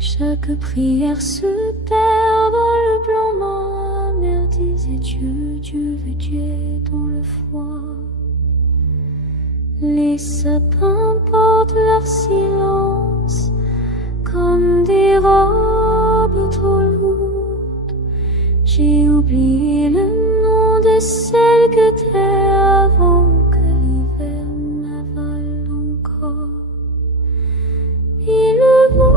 Chaque prière se perd dans le blanc. Ma mère disait Dieu, Dieu veut Dieu dans le froid. Les sapins portent leur silence comme des robes trop lourdes. J'ai oublié le nom de celle que t'es avant que l'hiver m'avale encore. Et le vent,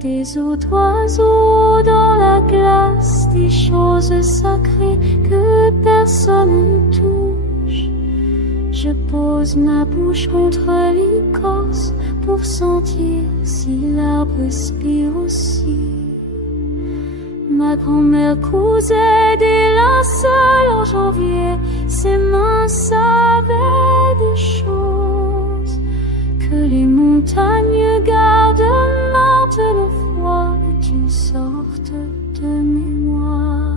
des os d'oiseaux dans la glace, des choses sacrées que personne ne touche. Je pose ma bouche contre l'écorce pour sentir si l'arbre respire aussi. Ma grand-mère cousait des linceuls en janvier, ses mains savaient des choses que les montagnes gardent mortes de froid et qui sortent de mémoire.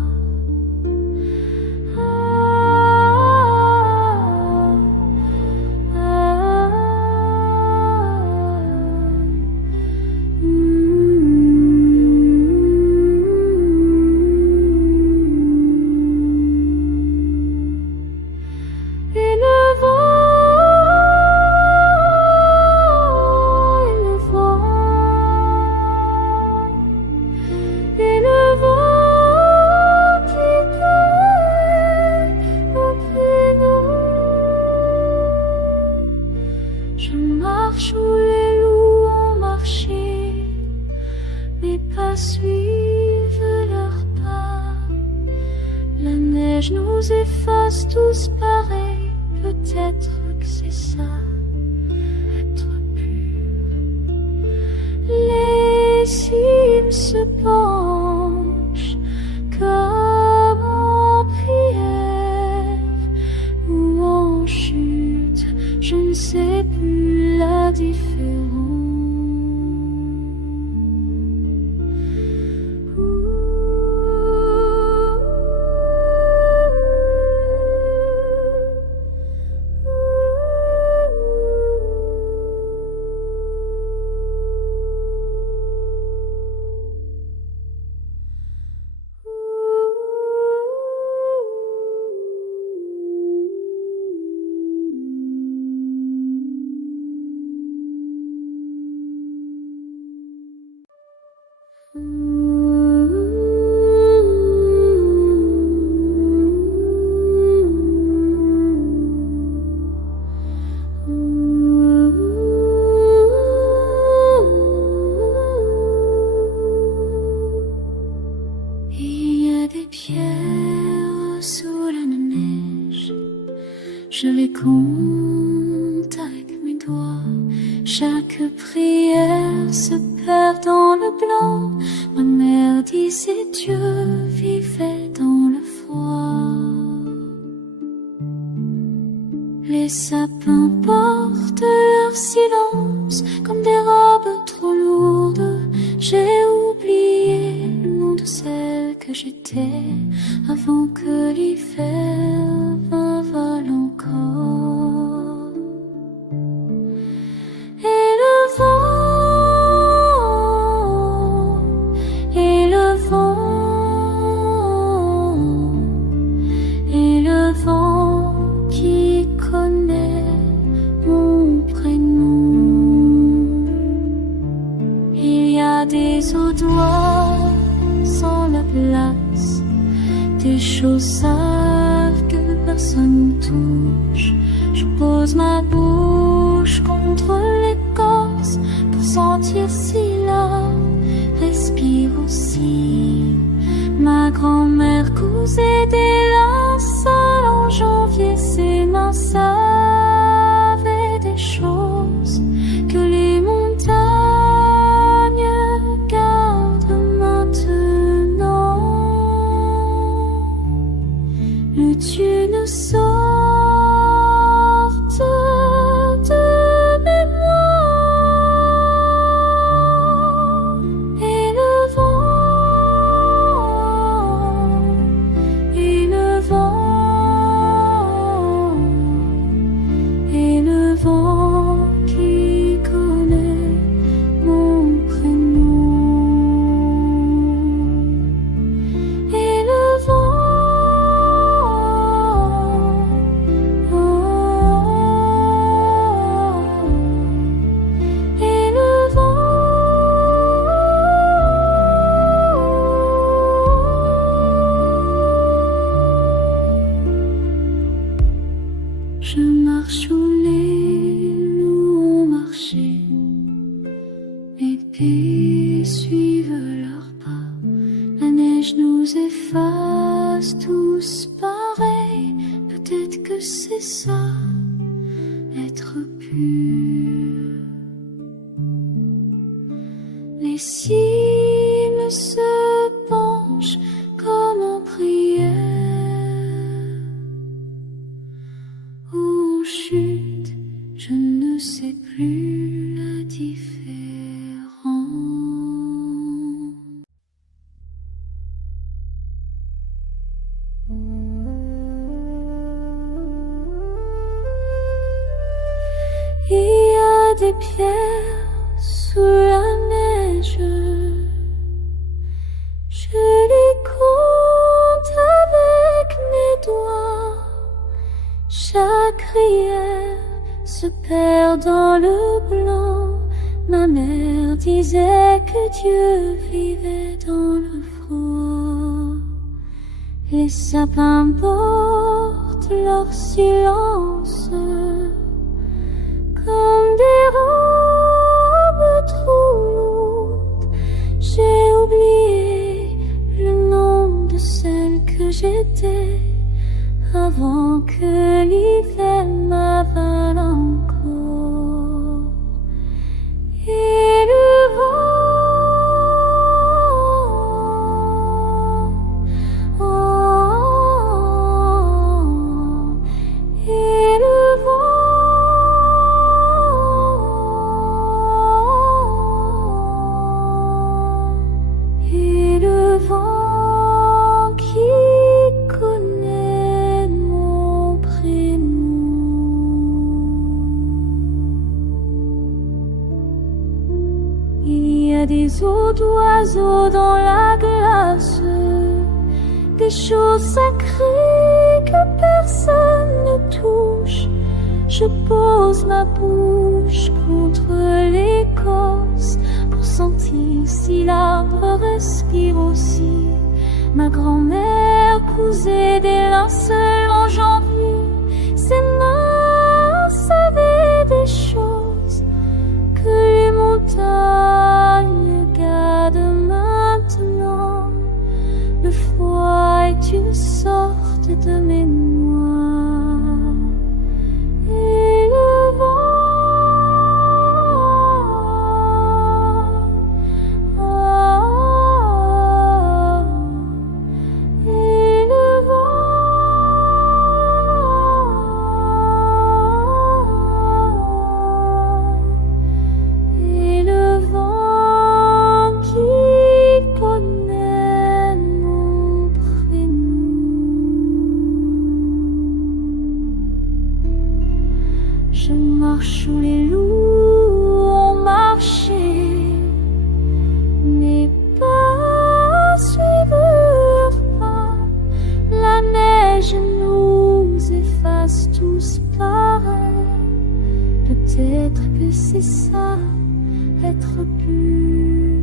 Nous efface tous pareils, peut-être que c'est ça, être pur. Les cimes se penchent comme en prière ou en chute, je ne sais plus la différence. Je les compte avec mes doigts. Chaque prière se perd dans le blanc. Ma mère disait Dieu vivait dans le froid. Les sapins portent leur silence comme des robes trop lourdes. J'ai oublié le nom de celle que j'étais avant que l'hiver m'avale encore. Et le vent, et le vent, et le vent qui connaît mon prénom. Il y a des eaux d'oie sans la place, des choses saves que personne ne touche. Je pose ma bouche contre l'écorce pour sentir si l'arbre respire aussi. Ma grand-mère cousait des linceuls en janvier, ses mains savaient des choses que les montagnes gardent maintenant. Le Dieu nous sorte de mémoire. fées suivent leurs pas. La neige nous efface tous pareils. Peut-être que c'est ça, être pur. Les cimes se penchent comme en prière, où on chute, je ne sais plus la différence. Il y a des pierres sous la neige, je les compte avec mes doigts. Chaque rivière se perd dans le blanc. Ma mère disait que Dieu vivait dans le froid. Les sapins portent leur silence comme des robes trop lourdes. J'ai oublié le nom de celle que j'étais avant que l'hiver m'avale encore. Et le vent, et le vent qui connaît mon prénom. Il y a des os d'oiseaux dans la glace, des choses sacrées que personne ne touche. Je pose ma bouche contre l'écorce pour sentir si l'arbre respire aussi. Ma grand-mère cousait des linceuls en janvier. Ses mains savaient des choses que les montagnes gardent maintenant. Le froid est une sorte de mémoire. Et le vent qui connaît mon prénom. Je marche où les loups ont marché, mes pas suivent leurs pas. La neige nous efface tous pareil. Peut-être que c'est ça, être pur.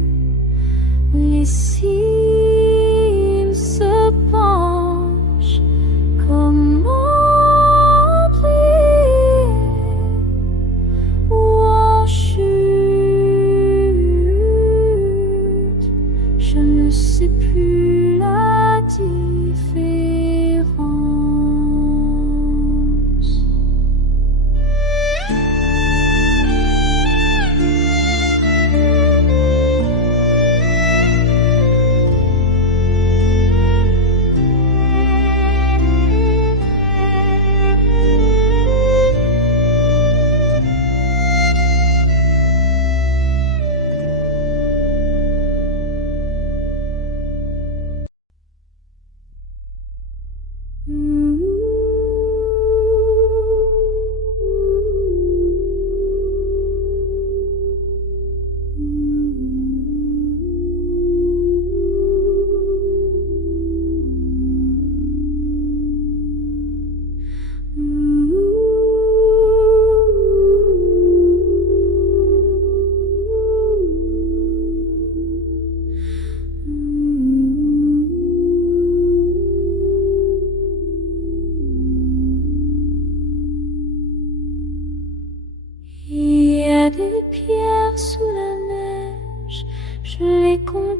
Les cimes se penchent comme en prière, où on chute, je ne sais plus la différence.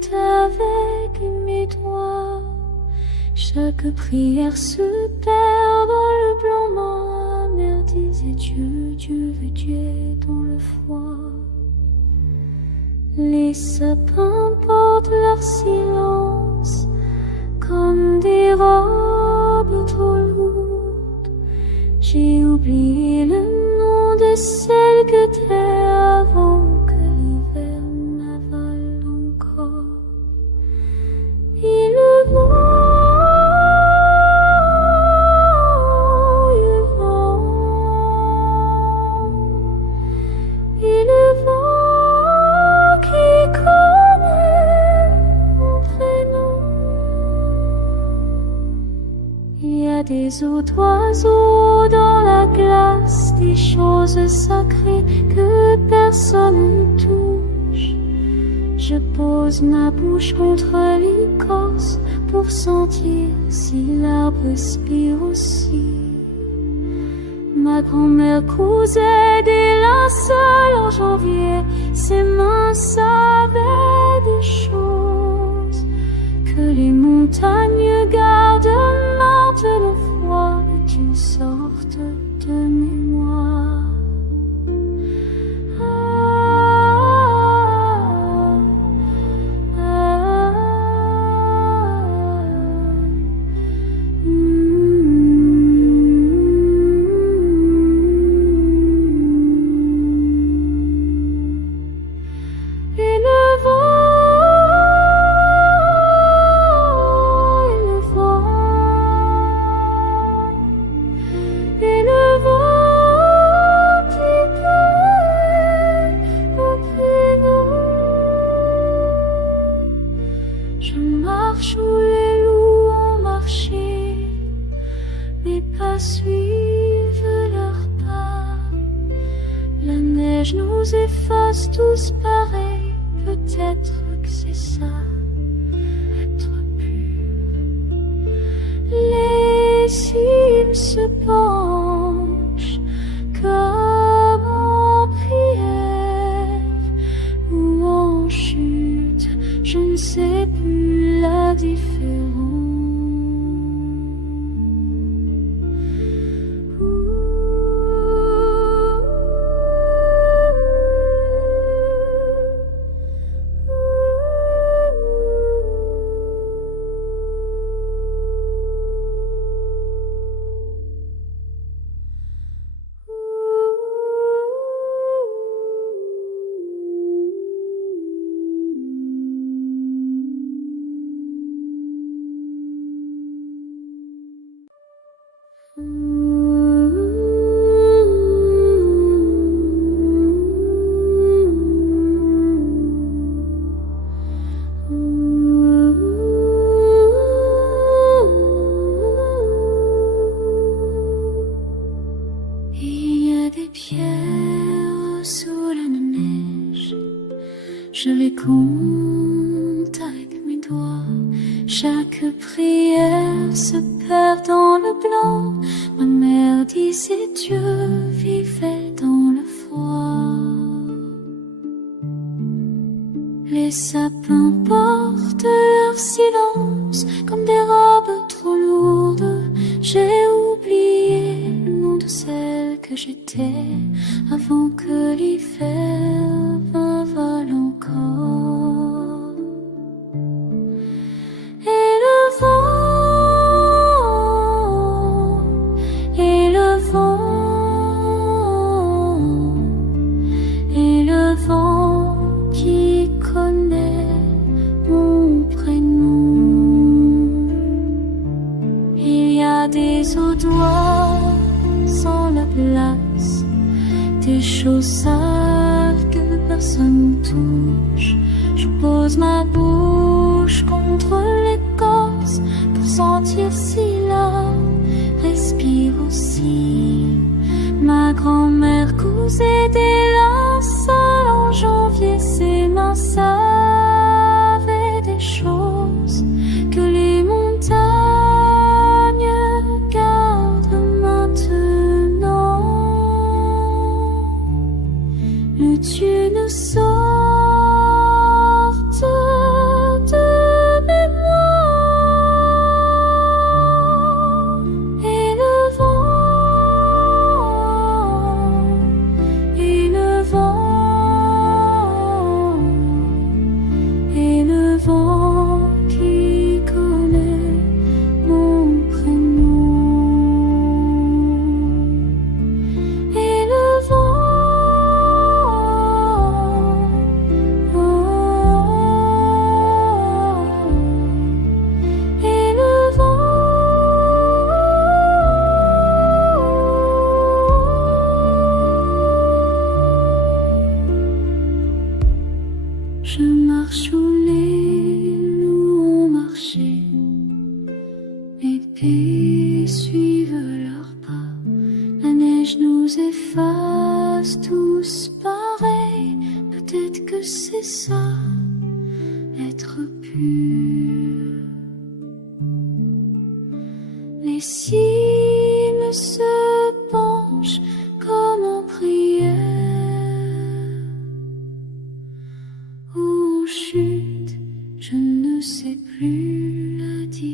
avec mes doigts. Chaque prière se perd dans le blanc. Ma mère disait Dieu, Dieu veut Dieu dans le froid. Les sapins portent leur silence comme des robes trop lourdes. J'ai oublié le nom de celle que t'es avant que l'hiver m'avale encore. Et le vent, et le vent qui connaît mon prénom. Il y a des os d'oiseaux dans la glace, des choses sacrées que personne ne touche. Je pose ma bouche contre l'écorce pour sentir si l'arbre respire aussi. Ma grand-mère cousait des linceuls en janvier, ses mains savaient des choses que les montagnes gardent maintenant. Froid est une sorte de mémoire. Où les loups ont marché, mes pas suivent leurs pas. La neige nous efface tous pareils, peut-être que c'est ça, être pur. Les cimes se penchent comme en prière ou en chute, je ne sais plus la différence. Je les compte avec mes doigts. Chaque prière se perd dans le blanc. Ma mère disait Dieu vivait dans le froid. Les sapins portent leur silence comme des robes trop lourdes. J'ai oublié le nom de celle que j'étais avant que l'hiver m'avale encore. Et le vent, et le vent, et le vent qui connaît mon prénom. Il y a des eaux d'oie sans la place, des choses saves que personne ne touche. Je pose ma bouche contre l'écorce pour sentir si l'homme respire aussi. Ma grand-mère cousait des linceuls en janvier, ses mains savaient des choses que les montagnes gardent maintenant. Le Dieu ne sorte Je marche où les loups ont marché. Les pieds suivent leurs pas. La neige nous efface tous pareil. Peut-être que c'est ça, être pur. Les cimes se penchent comme en prière. Où on chute, je ne sais plus la différence.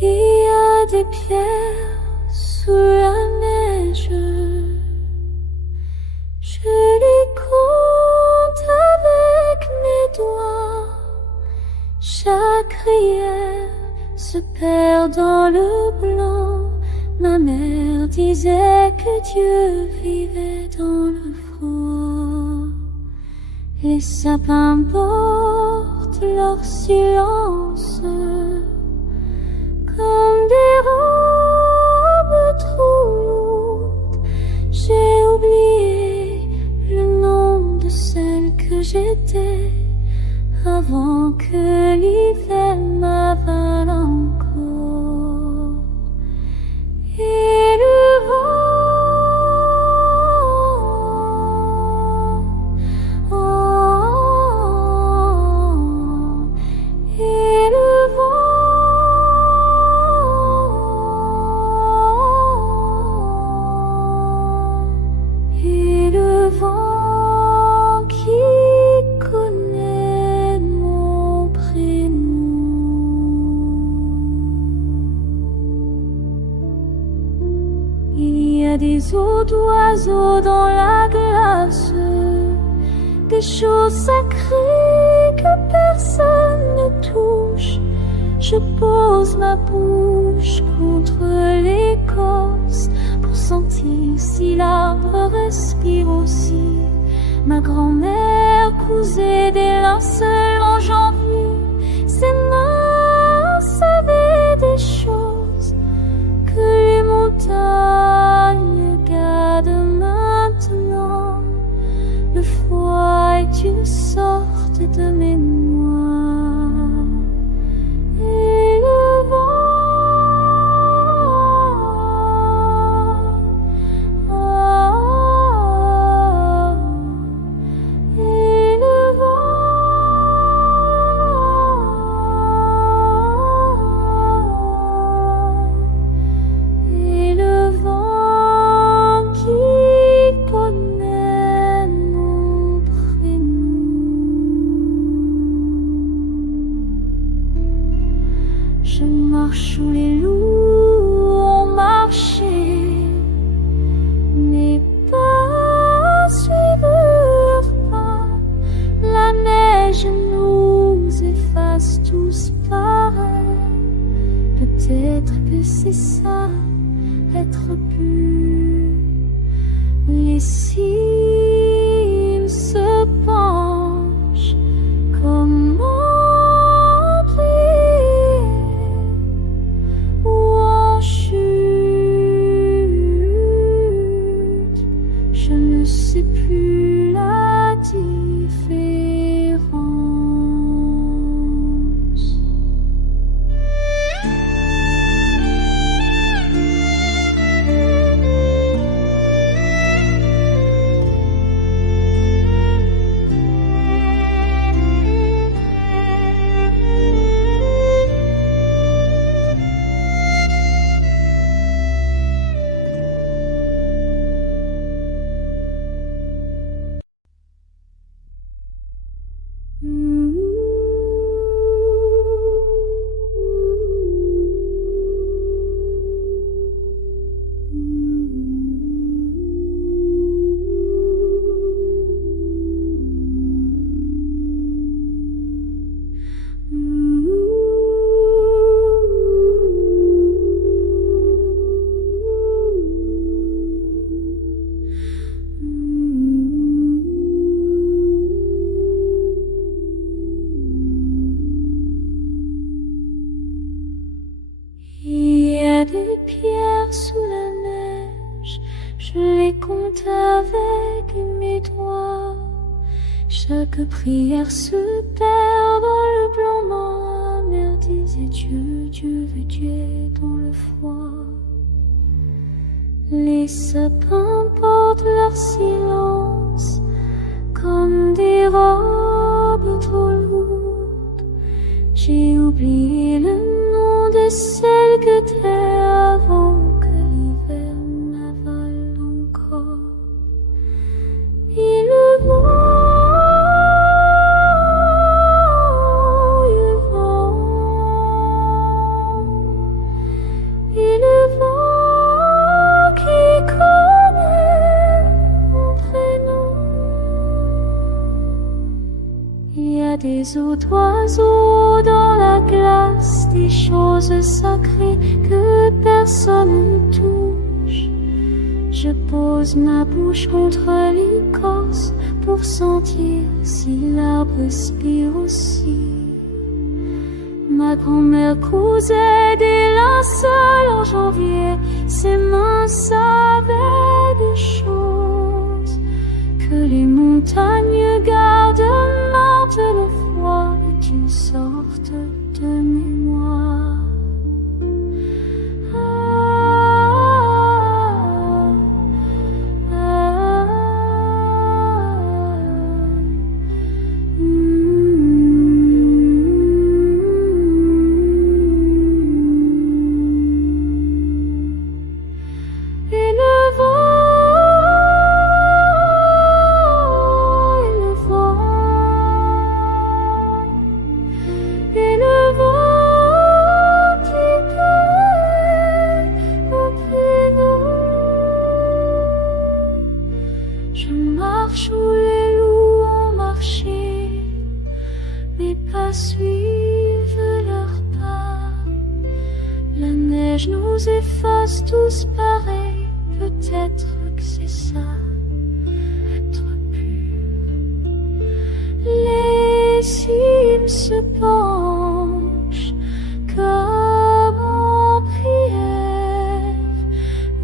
Il y a des pierres sous la neige. Je les compte avec mes doigts. Chaque rivière se perd dans le blanc. Ma mère disait que Dieu vivait dans le froid. Les sapins portent leur silence comme des robes trop lourdes. J'ai oublié le nom de celle que j'étais avant que l'hiver m'avale encore. Et le vent, et le vent qui connaît mon prénom. Il y a des os d'oiseaux dans la glace, des choses sacrées que personne ne touche. Je pose ma bouche contre l'écorce pour sentir si l'arbre respire aussi. Ma grand-mère cousait des linceuls en janvier. Ses mains savaient des choses que les montagnes gardent maintenant. Le froid est une sorte de mémoire. Et le vent qui connaît mon prénom. Je marche où les loups ont marché. Mes pas suivent leurs pas. La neige nous efface tous pareil. Peut-être que c'est ça, être pur. Les cimes se penchent comme en prière. Où on chute, je ne sais plus la différence. monte avec mes doigts. Chaque prière se perd dans le blanc. Ma mère disait Dieu, Dieu veut Dieu dans le froid. Les sapins portent leur silence comme des robes trop lourdes. J'ai oublié le nom de celle que t'es avant que l'hiver m'avale encore. Et le vent, des os d'oiseaux dans la glace, des choses sacrées que personne ne touche. Je pose ma bouche contre l'écorce pour sentir si l'arbre respire aussi. Ma grand-mère cousait des linceuls en janvier, ses mains savaient des choses que les montagnes gardent mortes. Le froid est une sorte de mémoire. Où les loups ont marché, mes pas suivent leurs pas. La neige nous efface tous pareils, peut-être que c'est ça, être pur. Les cimes se penchent comme en prière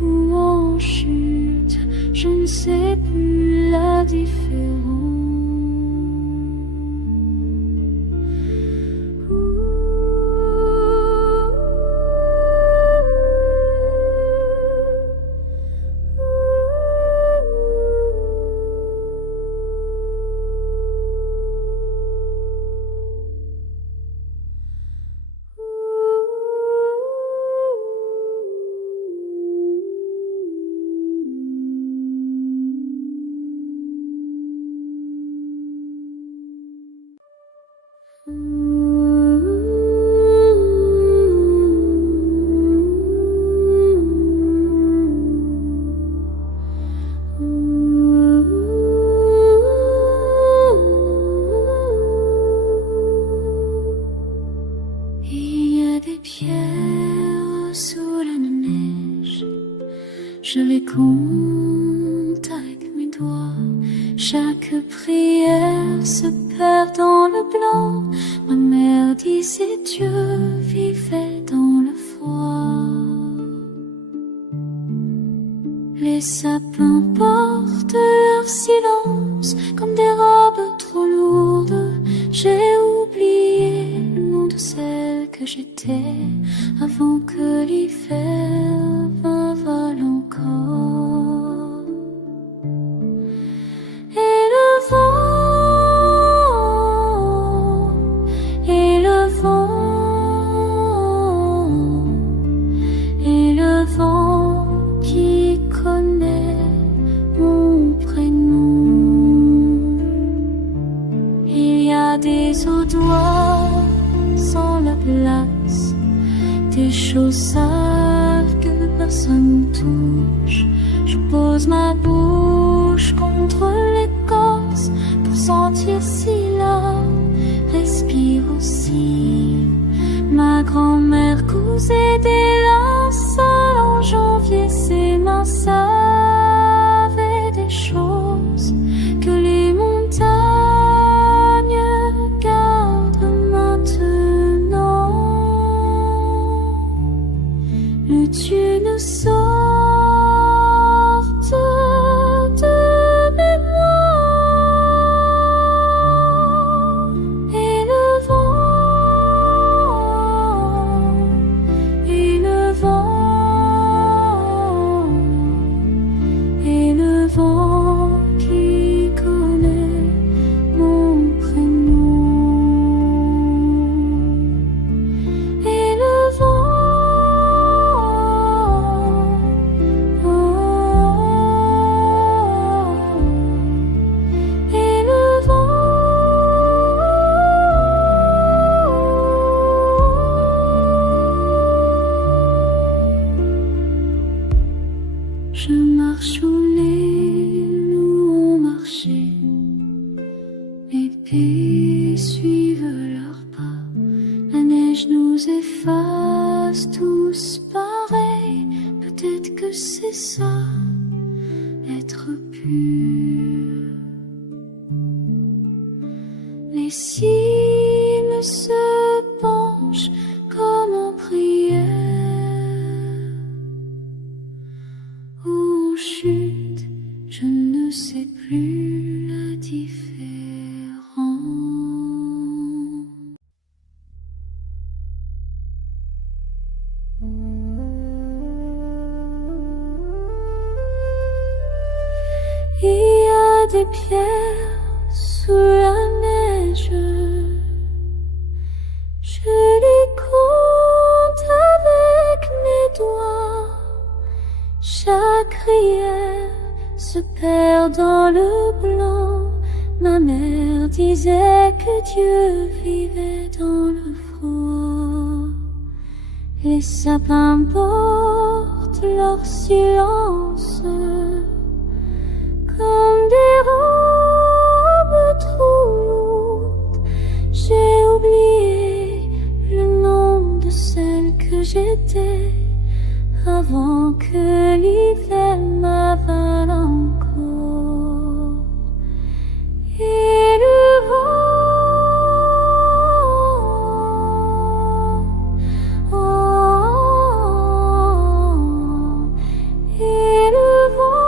ou en chute, je ne sais plus la différence. Je les compte avec mes doigts. Chaque prière se perd dans le blanc. Ma mère disait Dieu vivait dans le froid. Les sapins portent leur silence comme des robes trop lourdes. J'ai oublié le nom de celle que j'étais avant que l'hiver m'avale encore. Et le vent, et le vent, et le vent qui connaît mon prénom. Il y a des eaux doigts sans la place, des choses savent que personne touche. Je pose ma bouche contre l'écorce pour sentir si l'homme respire aussi. Ma grand-mère cousait des linceuls en janvier, ses mains savaient des choses que les montagnes gardent maintenant. Le Dieu nous sorte l'âge nous efface tous pareil. Peut-être que c'est ça, être pur. Les cimes se penchent comme en prière, où on chute, je ne sais plus la différence. Il y a des pierres sous la neige, je les compte avec mes doigts. Chaque rivière se perd dans le blanc. Ma mère disait que Dieu vivait dans le froid. Les sapins portent leur silence comme des robes trop lourdes. J'ai oublié le nom de celle que j'étais avant que l'hiver m'avale encore. Et le vent, et le vent,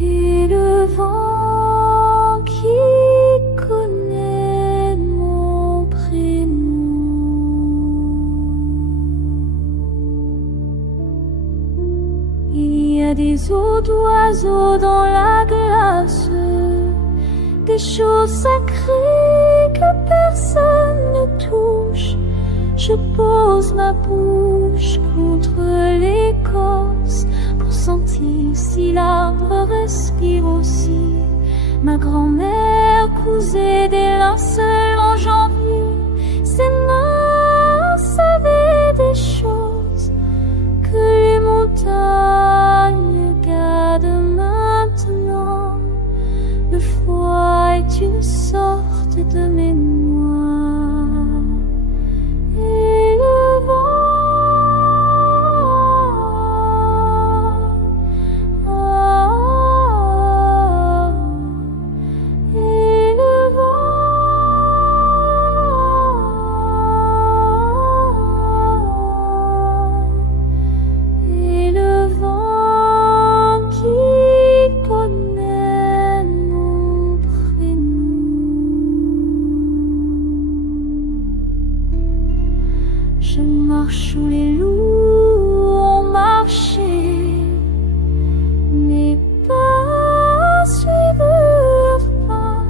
et le vent qui connaît mon prénom. Il y a des os d'oiseaux dans la glace, des choses sacrées que personne ne touche. Je pose ma bouche contre l'écorce pour sentir si l'arbre respire aussi. Ma grand-mère cousait des linceuls en janvier. Ses mains savaient des choses que les montagnes gardent maintenant. Le froid est une sorte de mémoire. Et le vent, et le vent, et le vent qui connaît mon prénom. Je marche où les loups ont marché, mes pas suivent leurs pas.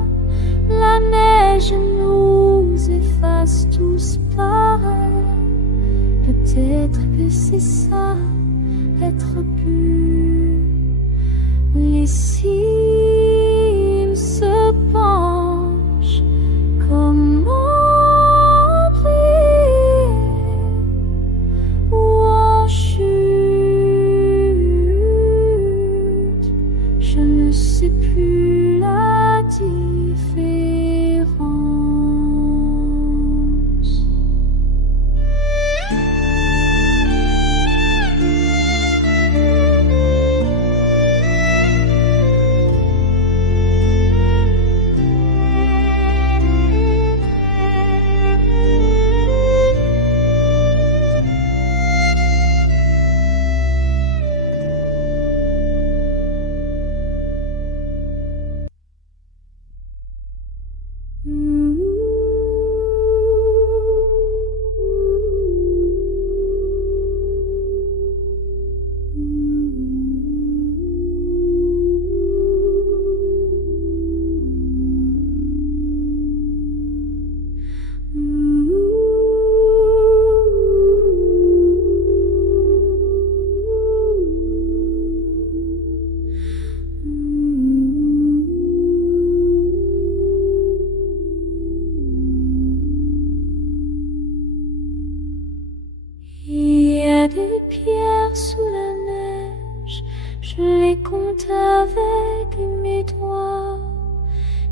La neige nous efface tous pareil. Peut-être que c'est ça, être pur. Les cimes se penchent comme en prière, où on chute, je ne sais plus la différence.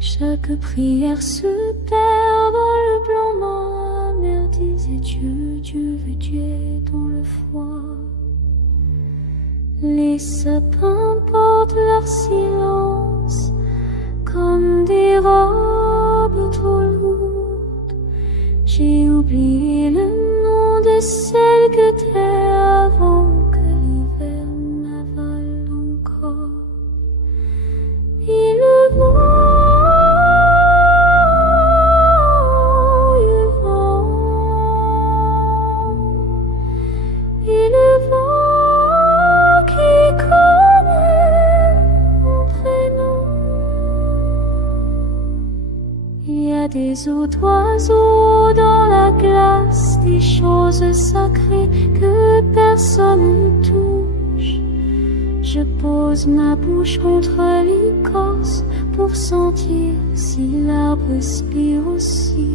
Chaque prière se perd dans le blanc. Ma mère disait Dieu, Dieu veut Dieu dans le froid. Les sapins portent leur silence comme des robes trop lourdes. J'ai oublié le nom de celle que t'es avant que l'hiver m'avale encore. Et le vent, des os d'oiseaux dans la glace, des choses sacrées que personne ne touche. Je pose ma bouche contre l'écorce pour sentir si l'arbre respire aussi.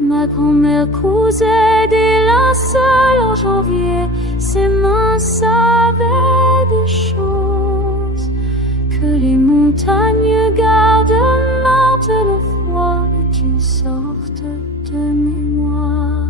Ma grand-mère cousait des linceuls en janvier, ses mains savaient des choses que les montagnes gardent mortes le froid et qu'une sorte de mémoire.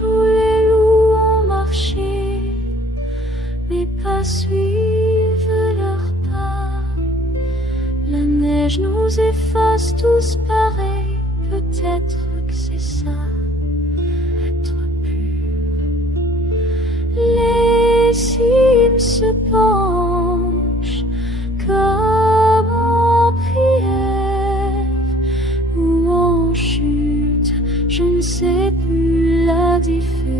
Où les loups ont marché, mes pas suivent leurs pas. La neige nous efface tous pareils, peut-être que c'est ça, être pur. Les cimes se penchent comme en prière ou en chute, je ne sais plus la différence.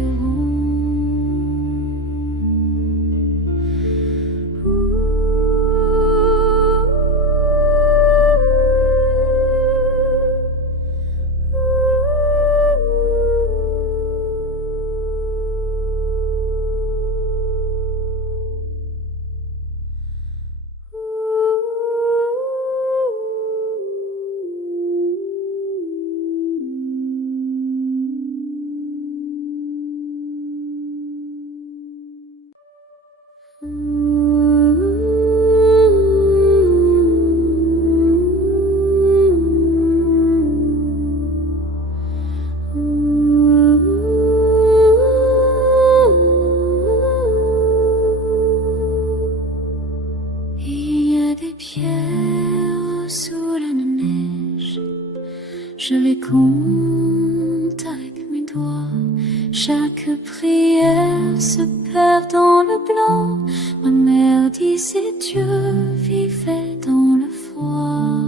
Je les compte avec mes doigts. Chaque prière se perd dans le blanc. Ma mère disait Dieu vivait dans le froid.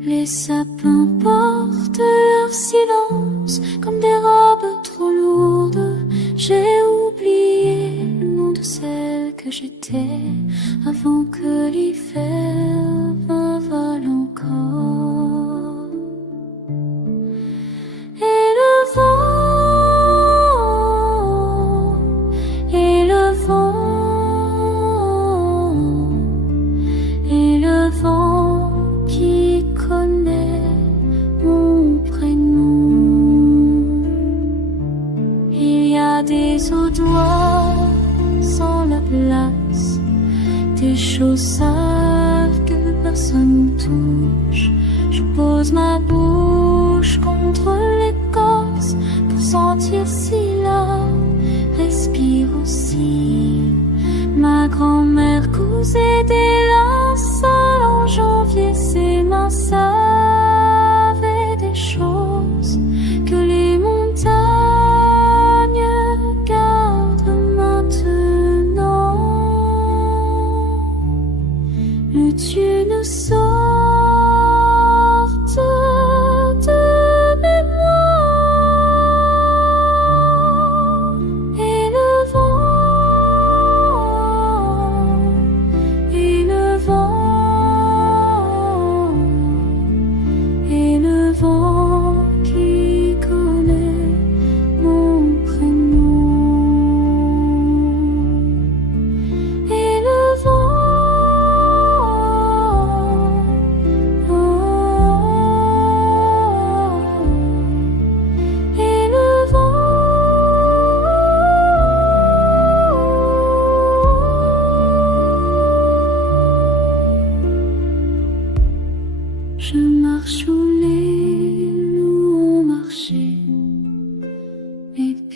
Les sapins portent leur silence comme des robes trop lourdes. J'ai oublié le nom de celle que j'étais avant que l'hiver m'avale encore. Et le vent, et le vent, et le vent qui connaît mon prénom. Il y a des eaux d'oie sans la place, des choses saves que personne ne touche. Je pose ma bouche contre l'écorce pour sentir si l'arbre respire aussi. Ma grand-mère cousait des linceuls en janvier, ses mains savaient des choses que les montagnes gardent maintenant. Le Dieu nous sorte de mémoire.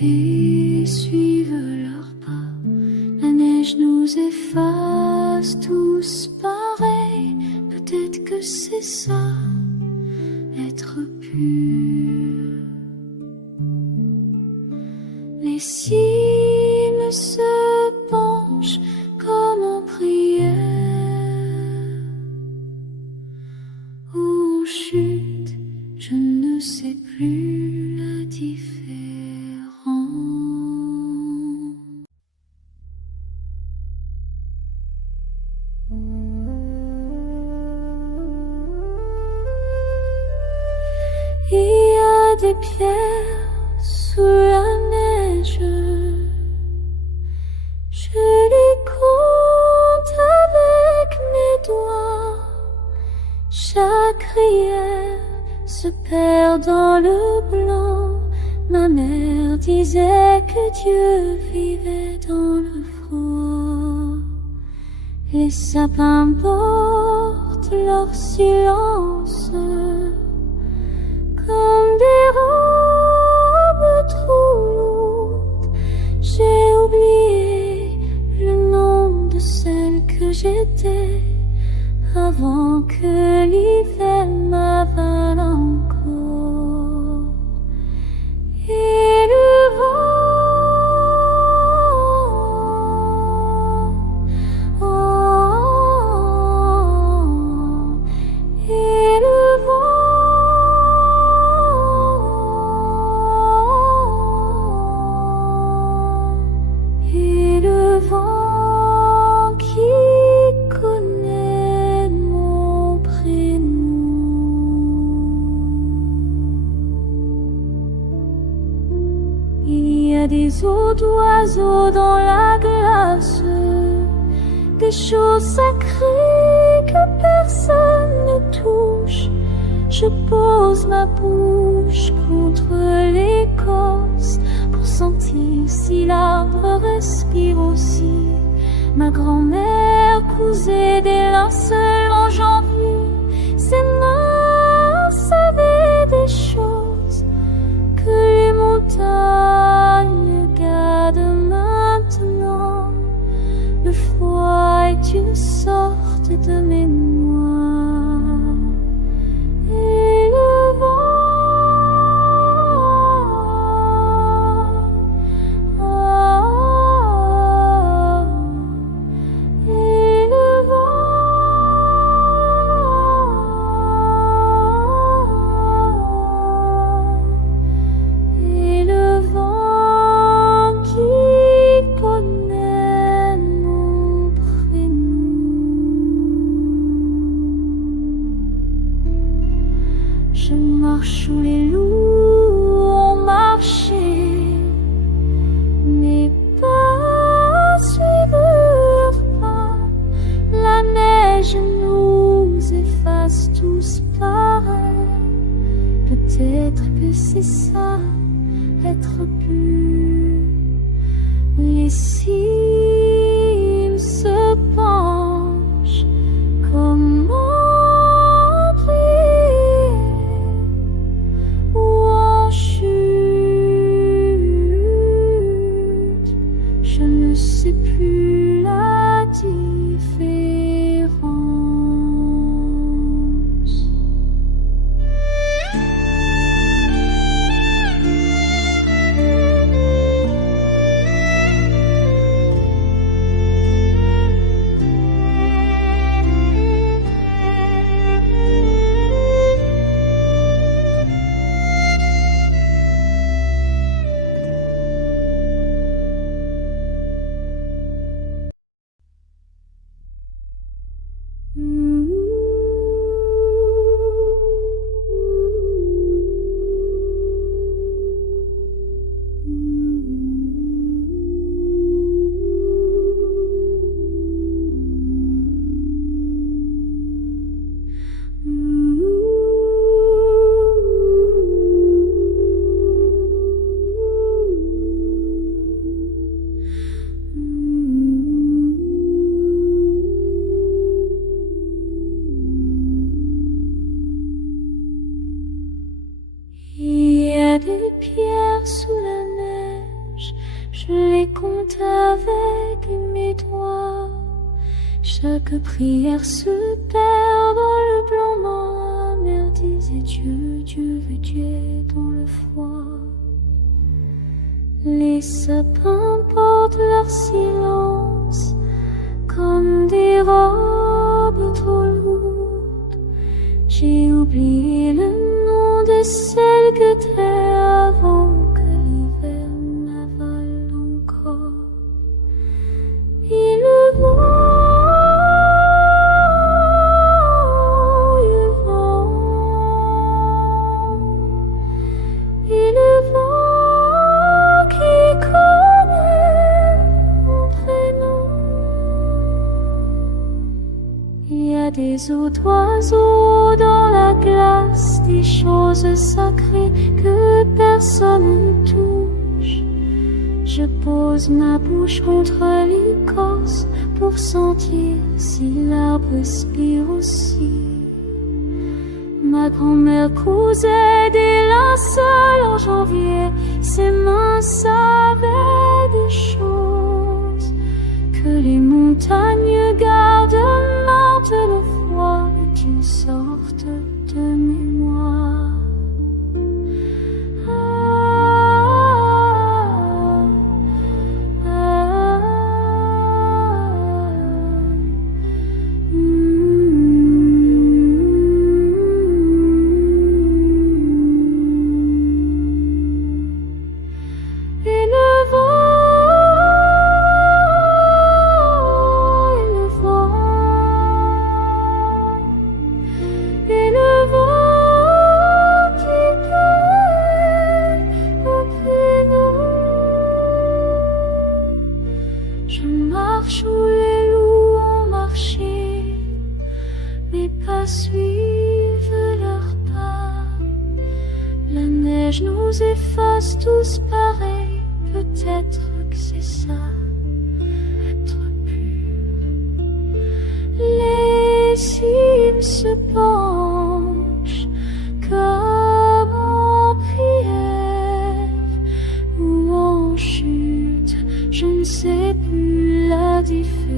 fées suivent leurs pas. La neige nous efface tous pareils. Peut-être que c'est ça, être pur. Les cimes se penchent comme en prière. Où on chute, je ne sais plus la différence. Il y a des pierres sous la neige. Je les compte avec mes doigts. Chaque rivière se perd dans le blanc. Ma mère disait que Dieu vivait dans le froid. Les sapins portent leur silence comme des robes trop lourdes. J'ai oublié le nom de celle que j'étais avant que l'hiver m'avale encore. Et le vent, oh, et le vent qui connaît mon prénom. Il y a des os d'oiseaux dans la glace, des choses sacrées que personne ne touche. Je pose ma bouche contre l'écorce pour sentir si l'arbre respire aussi. Ma grand-mère cousait des linceuls en janvier. Ses mains savaient des choses que les montagnes gardent maintenant. Le froid est une sorte de mémoire. Et le vent, et le vent qui connaît mon prénom. Je marche où les loups ont marché, mes pas suivent leurs pas. La neige nous efface tous pareil. Peut-être que c'est ça, être pur. Les cimes se penchent comme en prière. Où on chute, je ne sais plus la différence. Il y a des pierres sous la neige. compte avec mes doigts. Chaque prière se perd dans le blanc. Ma mère disait Dieu, Dieu veut Dieu dans le froid. Les sapins portent leur silence comme des robes trop lourdes. J'ai oublié le nom de celle que t'es avant que l'hiver m'avale encore. Et le vent, des os d'oiseaux dans la glace, des choses sacrées que personne ne touche. Je pose ma bouche contre l'écorce pour sentir si l'arbre respire aussi. Ma grand-mère cousait des linceuls en janvier, ses mains savaient des choses que les montagnes gardent mortes de froid et qui sortent de mémoire. Nous efface tous pareils, peut-être que c'est ça, être pur. Les cimes se penchent comme en prière ou en chute, je ne sais plus la différence.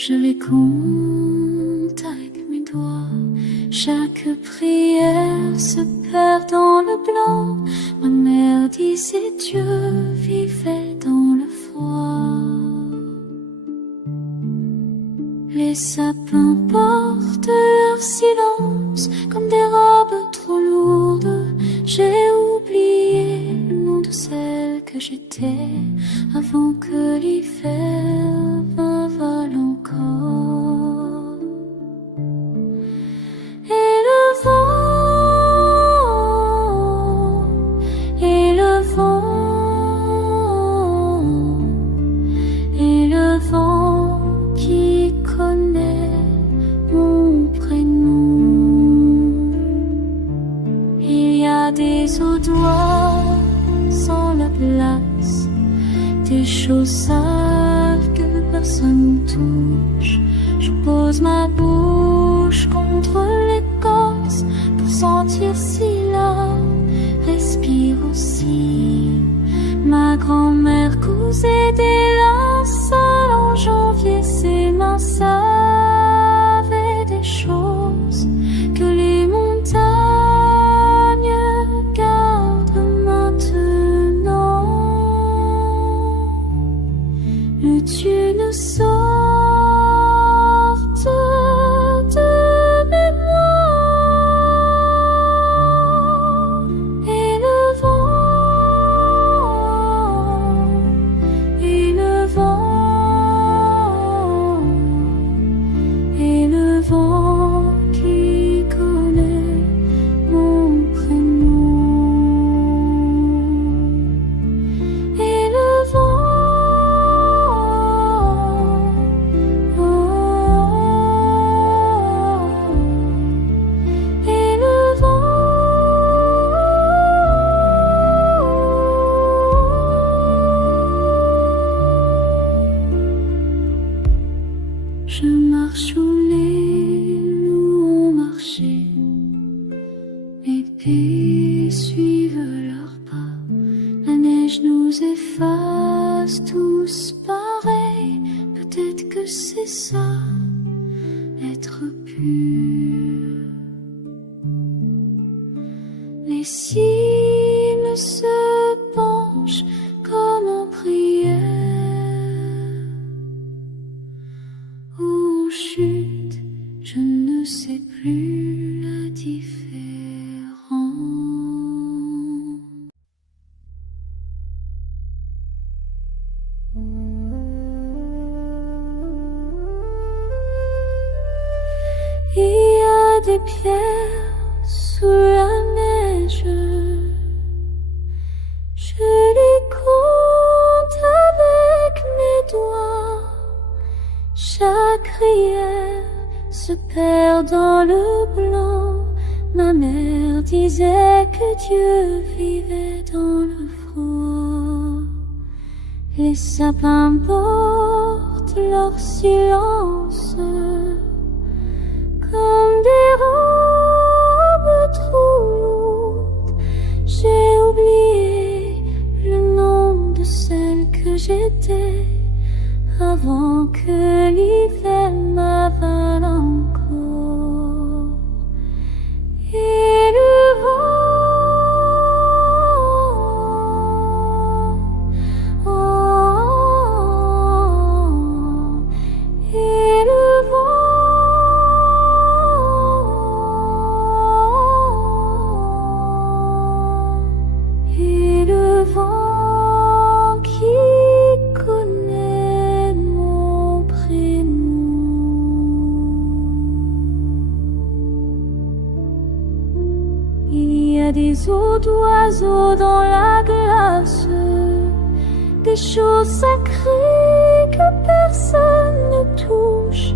Je les compte avec mes doigts. Chaque prière se perd dans le blanc. Ma mère disait Dieu vivait dans le froid. Les sapins portent leur silence comme des robes trop lourdes. J'ai oublié le nom de celle que j'étais avant que l'hiver m'avale encore. Et le vent qui connaît mon prénom. Il y a des eaux doigts sans la place, des choses saves que personne touche. Je pose ma bouche contre l'écorce pour sentir si l'homme respire aussi. Ma grand-mère cousait des linceuls en janvier, ses mains savaient des choses que les montagnes gardent maintenant. Le Dieu nous sorte Je marche où les loups ont marché, mes pieds suivent leurs pas. La neige nous efface tous pareils. Peut-être que c'est ça, être pur. Les cimes se penchent comme en prière, où on chute, je ne sais plus la différence. Il y a des pierres sous la neige, je les compte avec mes doigts. Chaque rivière se perd dans le blanc. Ma mère disait que Dieu vivait dans le froid. Les sapins portent leur silence comme des robes trop lourdes. J'ai oublié le nom de celle que j'étais avant que l'hiver m'avale encore. Et le vent, oh, et le vent, et le vent qui connaît mon prénom. Il y a des os d'oiseaux dans la glace, des choses sacrées que personne ne touche.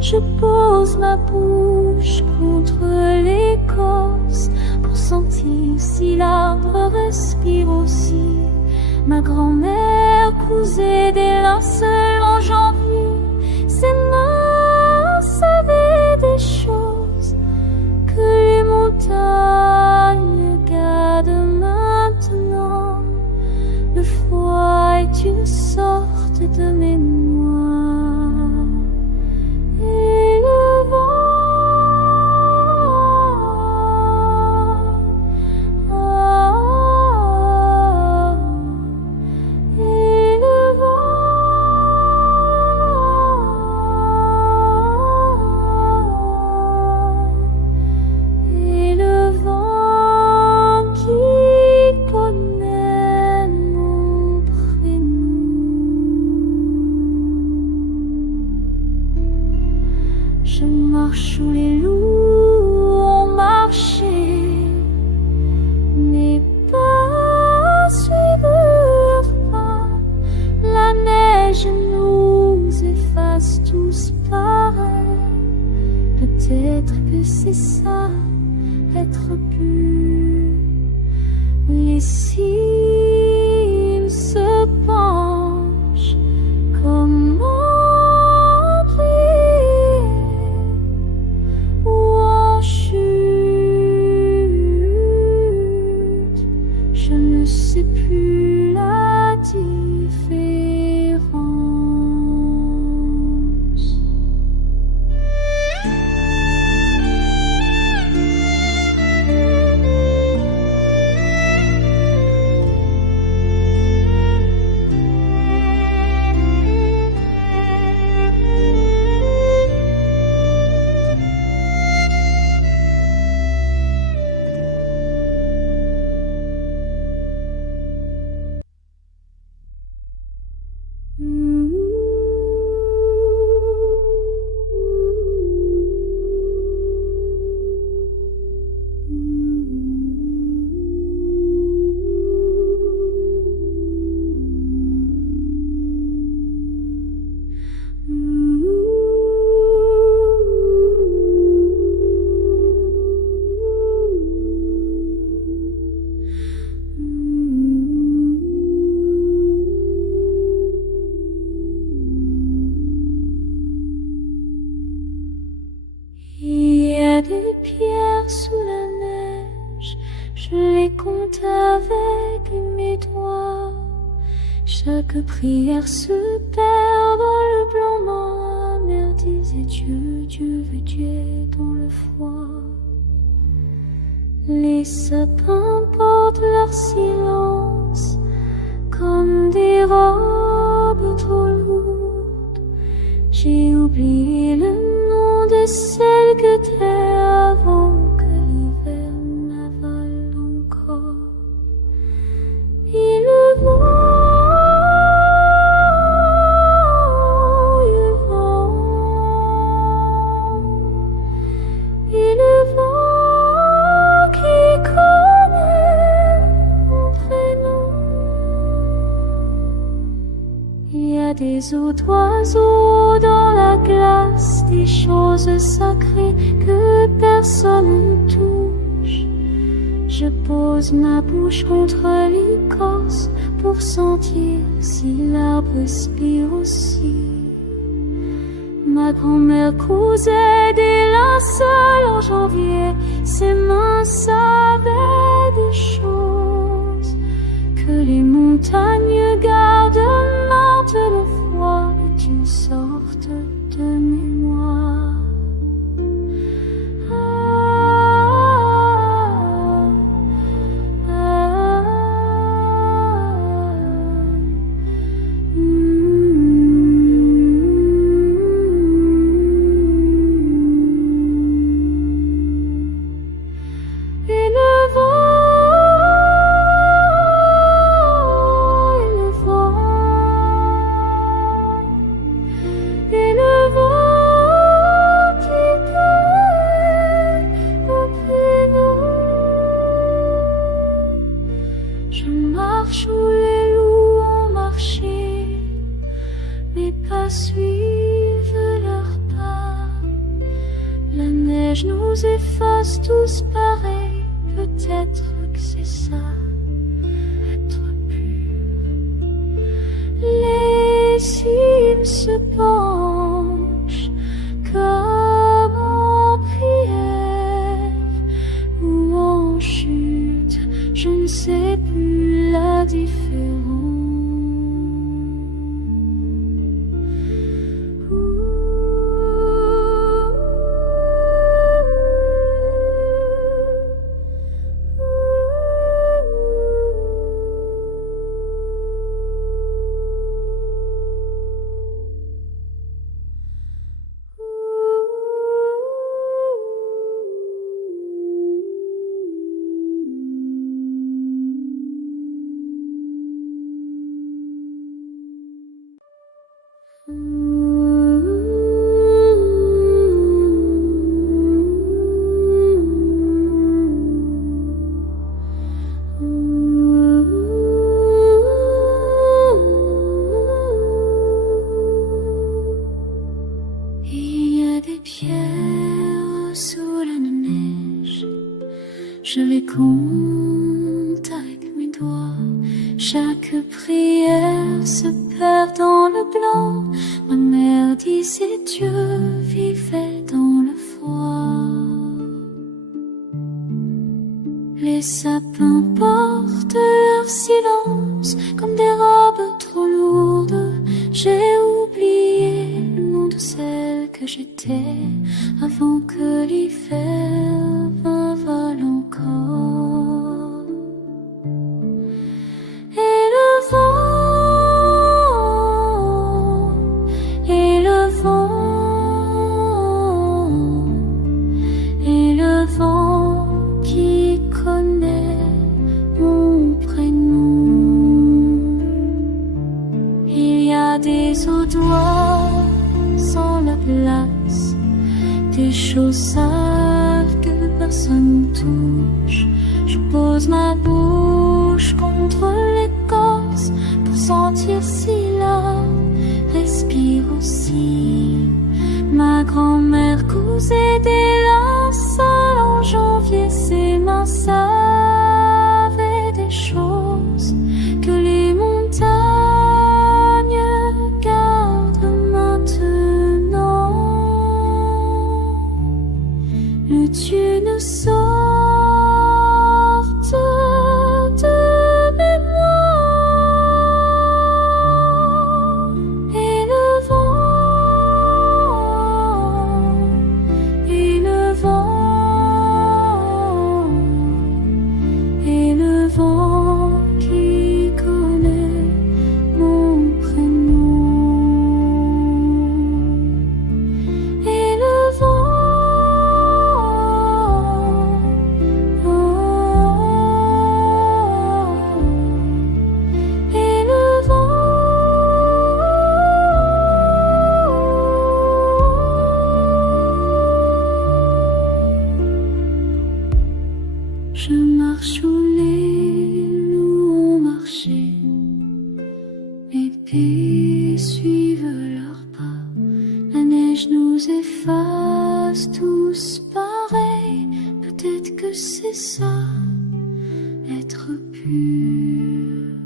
Je pose ma bouche contre l'écorce pour sentir si l'arbre respire aussi. Ma grand-mère cousait des linceul en janvier. Ses mains savaient des choses que les montagnes gardent maintenant. Le froid est une sorte de mémoire. Et le vent, oh, et le vent qui connaît mon prénom. Je marche où les loups ont marché, mes pas suivent leurs pas. La neige nous efface tous pareil. Peut-être que c'est ça, être pur. Les cimes se penchent comme en prière, où on chute, je ne sais plus la différence. prières sous la neige, je les compte avec mes doigts. Chaque prière se perd dans le blanc. Ma mère disait Dieu, Dieu veut Dieu dans le froid. Les sapins portent leur silence comme des robes trop lourdes. J'ai oublié le nom de celle que t'es avant que l'hiver m'avale encore. Et le vent, des os d'oiseaux dans la glace, des choses sacrées que personne ne touche. Je pose ma bouche contre l'écorce pour sentir si l'arbre respire aussi. Ma grand-mère cousait des linceuls en janvier, ses mains savaient des choses que les montagnes gardent. Le froid est une sorte de mémoire. Et le vent, où les loups ont marché, mes pas suivent leurs pas. La neige nous efface tous pareils, peut-être que c'est ça, être pur. Les cimes se penchent comme en prière ou en chute, je ne sais plus la différence. Je les compte avec mes doigts. Chaque prière se perd dans le blanc. Ma mère disait Dieu vivait dans le froid. Les sapins portent leur silence comme des robes trop lourdes. J'ai oublié le nom de celle que j'étais avant que l'hiver m'avale encore. Et le vent, et le vent, et le vent qui connaît mon prénom. Il y a des eaux d'oie sans la place, des choses sales que personne ne touche. Je pose ma bouche contre l'écorce pour sentir si l'arbre respire aussi. Ma grand-mère cousait des linceuls en janvier, ses mains savaient des choses que les montagnes gardent maintenant. Le Dieu nous sauve. les genoux effacent tous pareil. Peut-être que c'est ça, être pur.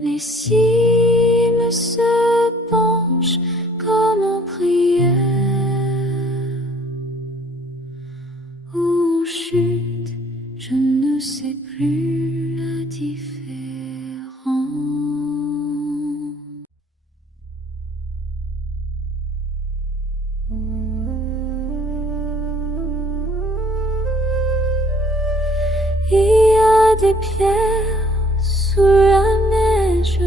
Les cimes se penchent comme en prière, où on chute, je ne sais plus la différence. Il y a des pierres sous la neige,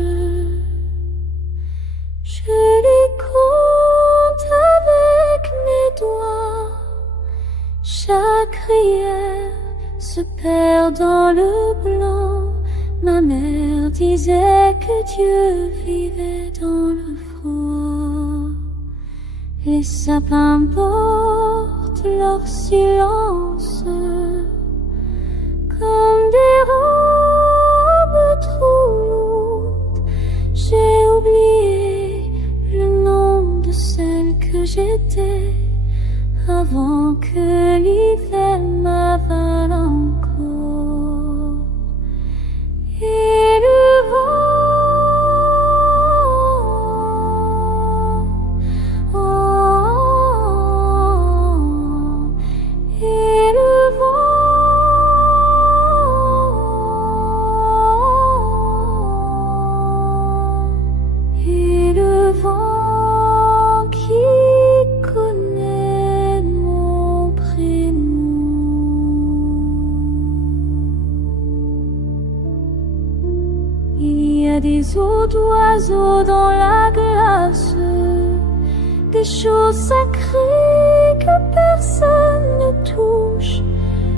je les compte avec mes doigts. Chaque rivière se perd dans le blanc. Ma mère disait que Dieu vivait dans le froid. Les sapins portent leur silence comme des robes trop lourdes. J'ai oublié le nom de celle que j'étais avant que l'hiver m'avale encore. Et le vent, et le vent qui connaît mon prénom. Il y a des os d'oiseaux dans la glace, des choses sacrées que personne ne touche.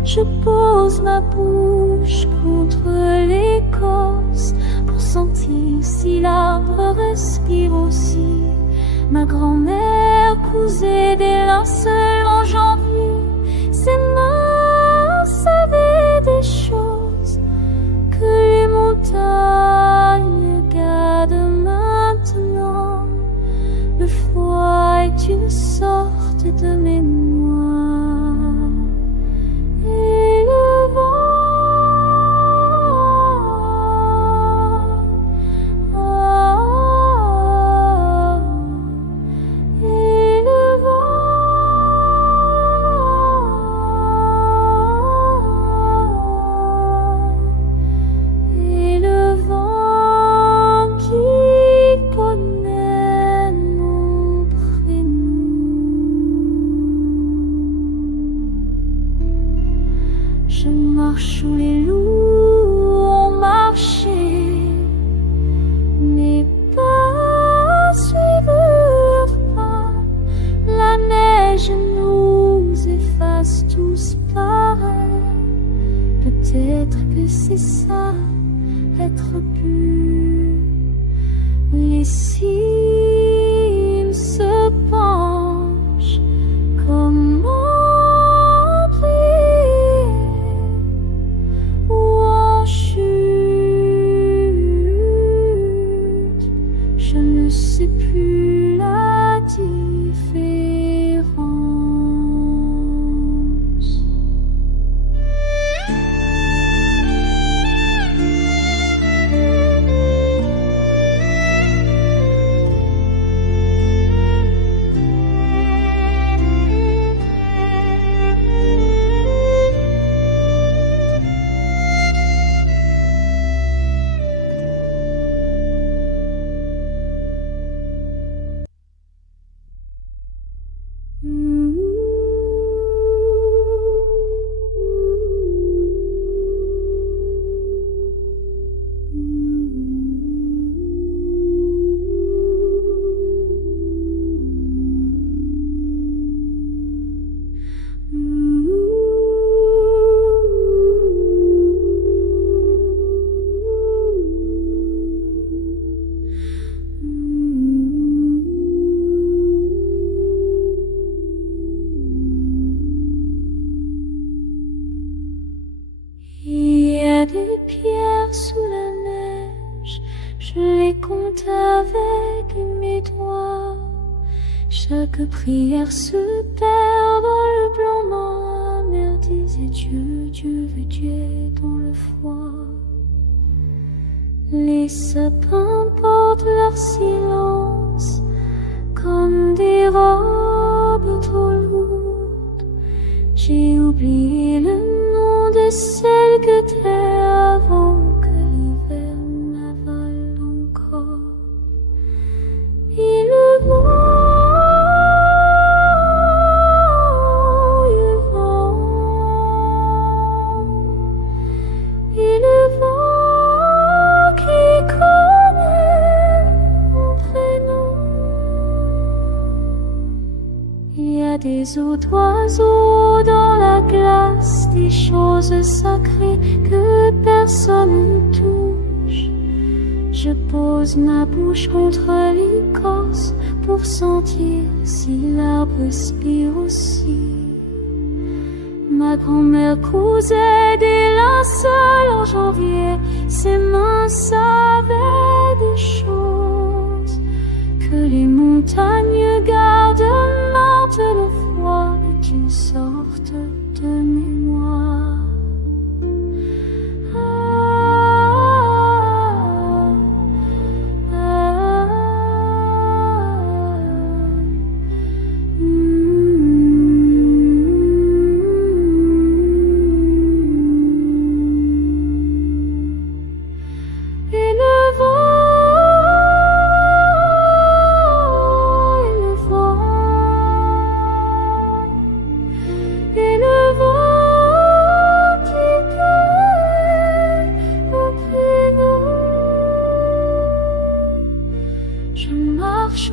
Je pose ma bouche contre l'écorce pour sentir si l'arbre respire aussi. Ma grand-mère cousait des linceul en janvier. Ses mains savaient des choses que les montagnes gardent maintenant. Le froid est une sorte de mémoire. Et le vent qui connaît mon prénom. Je marche où les loups ont marché, mes pas suivent leurs pas. La neige nous efface tous pareil. Peut-être que c'est ça, être pur. Les cimes se penchent comme en prière, où on chute, je ne sais plus la différence. Chaque prière se perd dans le blanc. Ma mère disait Dieu, Dieu veut Dieu dans le froid. Les sapins portent leur silence comme des robes trop lourdes. J'ai oublié le nom de celle que t'es avant que l'hiver m'avale encore. Et le vent, des os d'oiseaux dans la glace, des choses sacrées que personne ne touche. Je pose ma bouche contre l'écorce pour sentir si l'arbre respire aussi. Ma grand-mère cousait des linceuls en janvier, ses mains savaient des choses que les montagnes gardent mortes de froid et qui sortent de mémoire.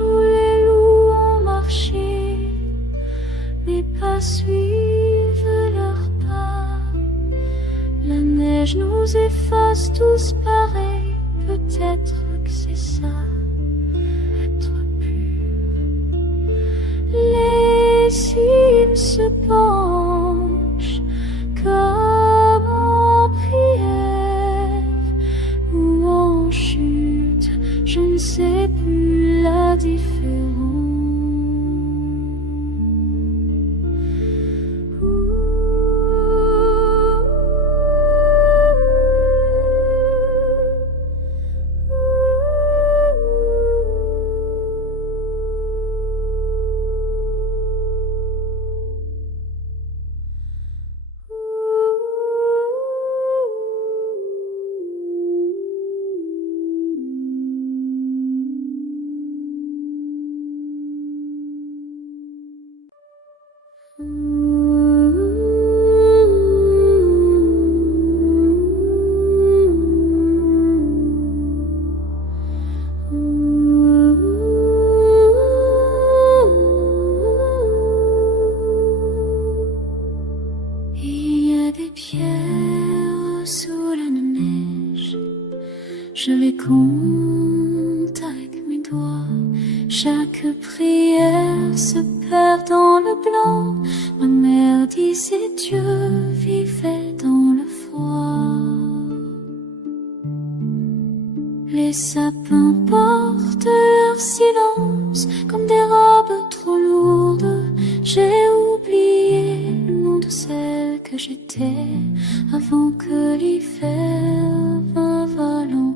Où les loups ont marché, mes pas suivent leurs pas. La neige nous efface tous pareils, peut-être que c'est ça, être pur. Les cimes se penchent comme en prière ou en chute, je ne sais plus la différence. Je les compte avec mes doigts. Chaque prière se perd dans le blanc. Ma mère disait Dieu vivait dans le froid. Les sapins portent leur silence comme des robes trop lourdes. J'ai oublié le nom de celle que j'étais avant que l'hiver m'avale encore.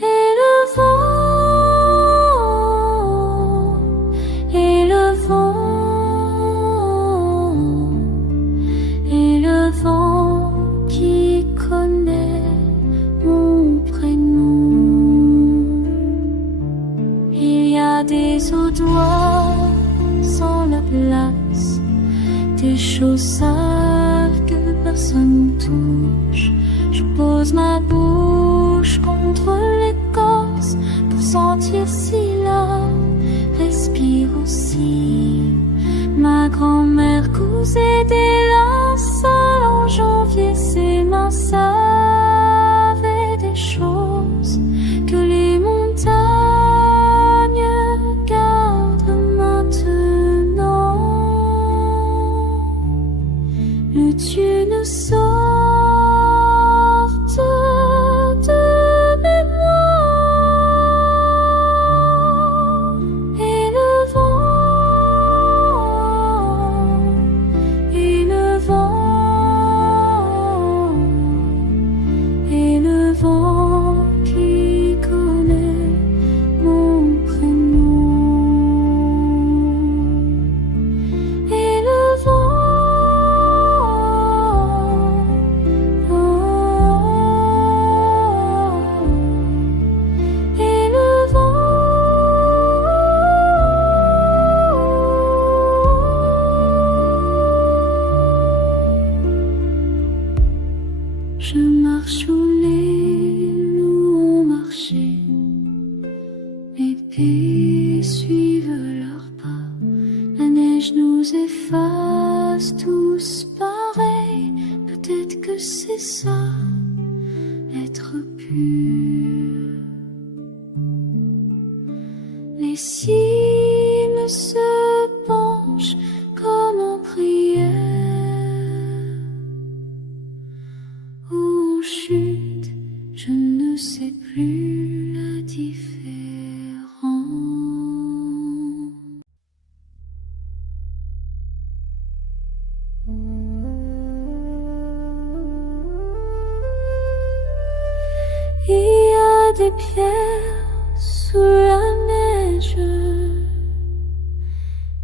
Et le vent, et le vent, et le vent qui connaît mon prénom. Il y a des eaux d'oie sans la place, des choses saves que personne ne touche. Je pose ma bouche contre l'écorce pour sentir si l'homme respire aussi. Ma grand-mère cousait des linceuls en janvier, ses mains savaient des choses que les montagnes gardent maintenant. et suivent leurs pas. La neige nous efface tous pareils. Peut-être que c'est ça, être pur. Les cimes se penchent comme en prière, où on chute, je ne sais plus la différence. Il y a des pierres sous la neige,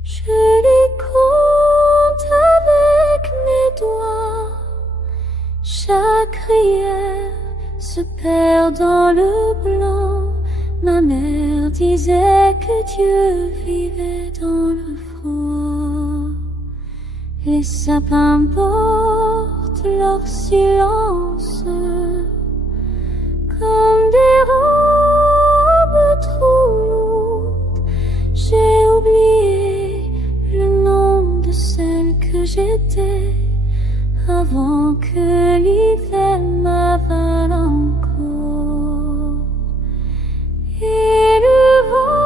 je les compte avec mes doigts. Chaque rivière se perd dans le blanc. Ma mère disait que Dieu vivait dans le froid. Les sapins portent leur silence comme des robes trop lourdes. J'ai oublié le nom de celle que j'étais avant que l'hiver m'avale encore. Et le vent,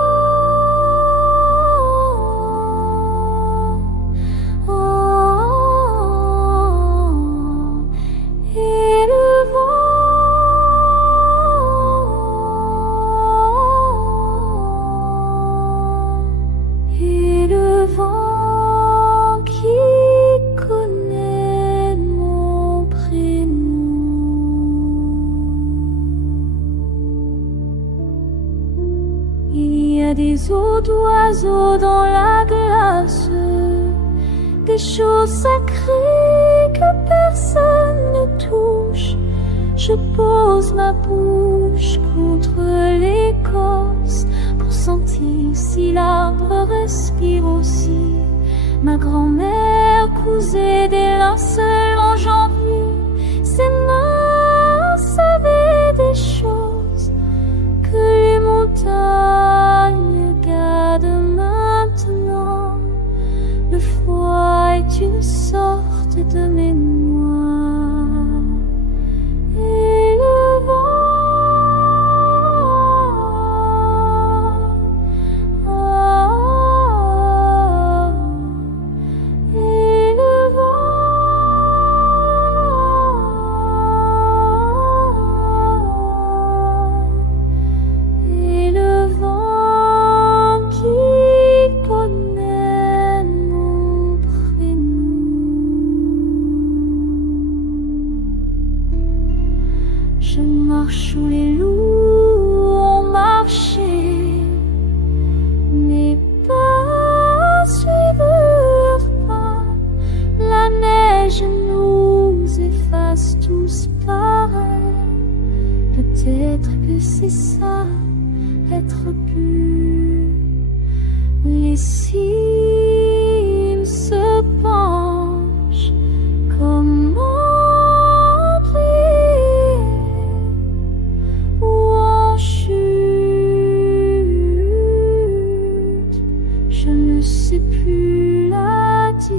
et le vent qui connaît mon prénom. Il y a des os d'oiseaux dans la glace, des choses sacrées que personne ne touche. Je pose ma bouche contre l'écorce pour sentir si l'arbre respire aussi. Ma grand-mère cousait des linceuls en janvier. Ses mains savaient des choses que les montagnes gardent maintenant. Le froid est une sorte de mémoire. Et le vent qui connaît mon prénom. Je marche où les loups ont marché, mes pas suivent leurs pas. La neige nous efface tous pareil. Peut-être que c'est ça, être pur. Les cimes se penchent comme en prière, où on chute. Je ne sais plus la différence.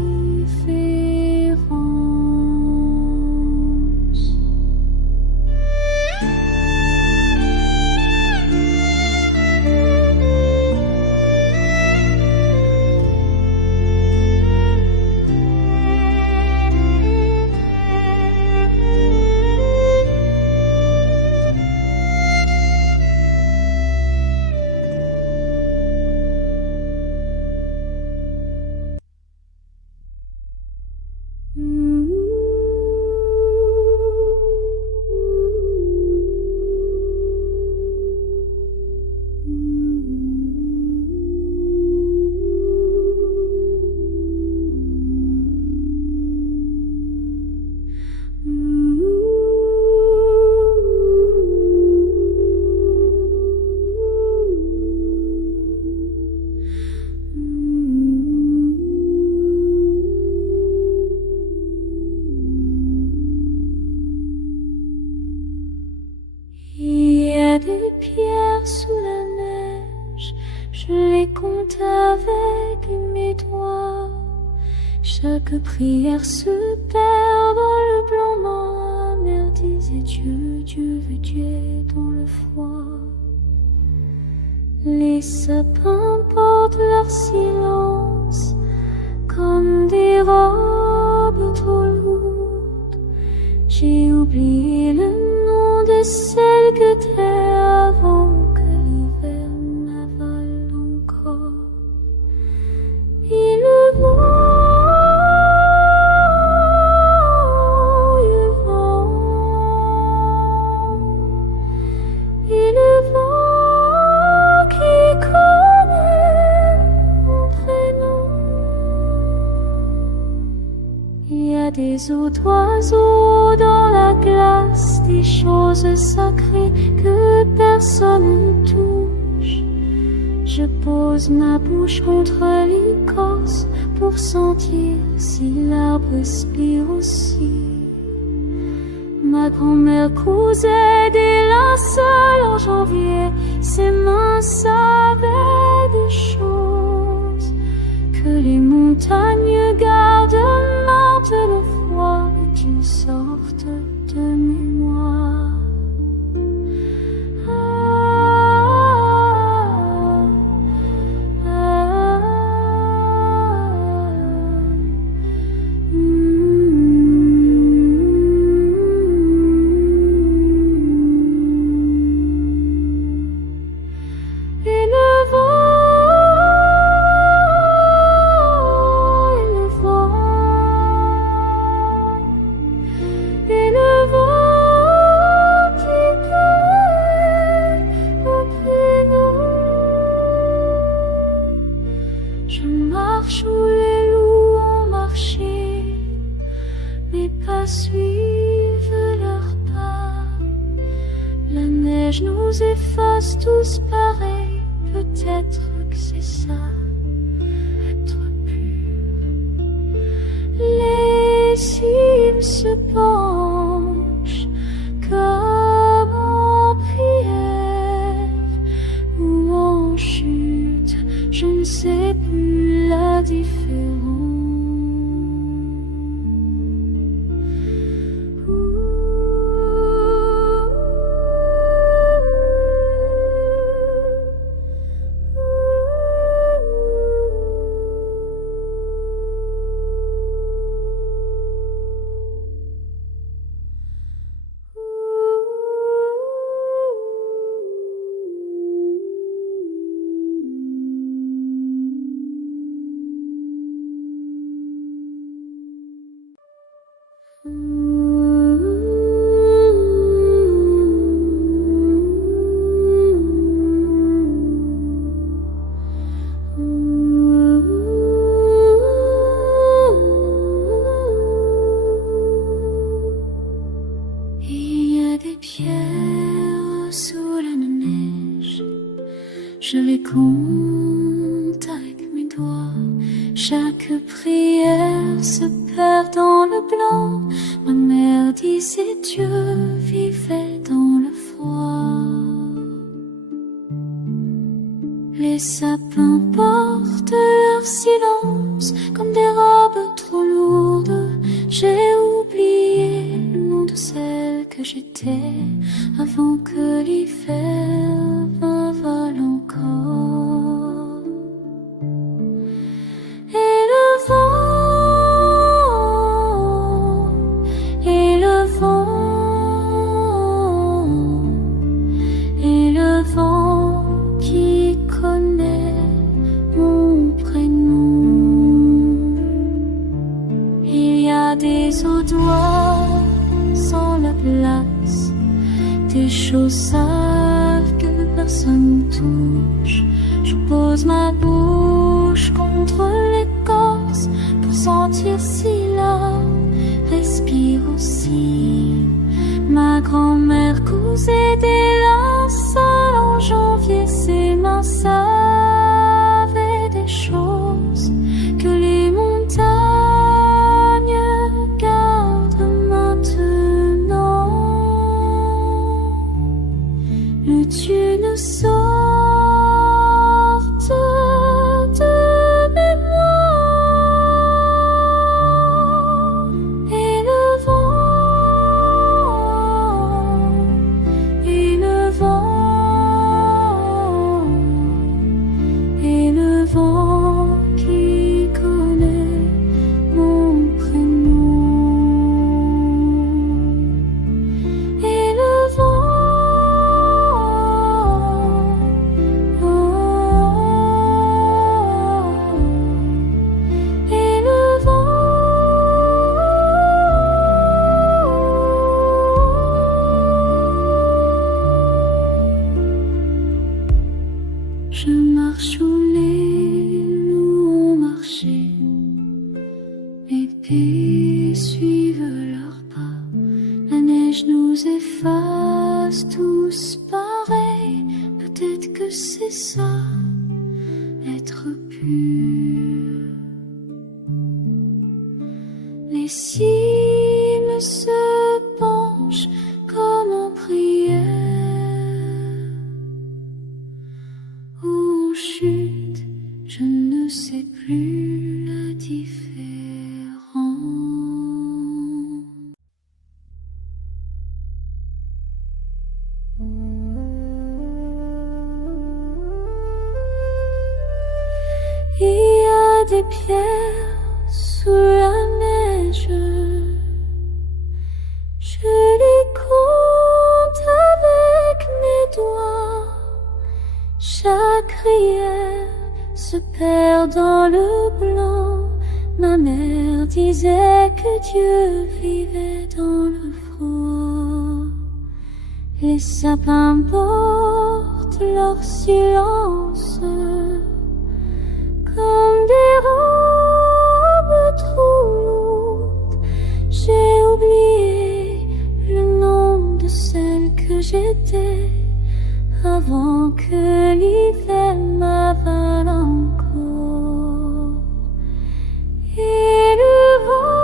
Il y a des pierres sous la neige, avec mes doigts. Chaque prière se perd dans le blanc. Ma mère disait Dieu, Dieu veut Dieu dans le froid. Les sapins portent leur silence comme des robes trop lourdes. J'ai oublié le nom de celle que t'es avant que l'hiver m'avale encore. Et le vent, et le vent qui connaît mon prénom. Il y a des os d'oiseaux dans la glace, des choses sacrées que personne ne touche. Je pose ma bouche contre l'écorce pour sentir si l'arbre respire aussi. Ma grand-mère cousait des linceuls en janvier, ses mains savaient des choses que les montagnes gardent maintenant froid est une sorte de mémoire. Où les loups ont marché, mes pas suivent leurs pas. La neige nous efface tous pareils, peut-être que c'est ça, être pur. Les cimes se penchent comme en prière ou en chute, je ne sais plus la différence. Je les compte avec mes doigts. Chaque prière se perd dans le blanc. Ma mère disait Dieu vivait dans le froid. Les sapins portent leur silence comme des robes trop lourdes. J'ai oublié le nom de celle que j'étais avant que l'hiver m'avale encore. Et le vent, et le vent, et le vent qui connaît mon prénom. Il y a des eaux d'oie sans la place, des choses saves que personne ne touche. Je pose ma bouche contre l'écorce pour sentir si l'homme respire aussi. Ma grand-mère cousait des linceuls en janvier, ses mains savaient des choses que les montagnes gardent maintenant. Le Dieu ne sorte chute, je ne sais plus la différence. Il y a des pierres sous la neige, je les compte avec mes doigts. Chaque rivière se perd dans le blanc. Ma mère disait que Dieu vivait dans le froid. Les sapins portent leur silence comme des robes trop lourdes. J'ai oublié le nom de celle que j'étais avant que l'hiver m'avale encore. Et le vent,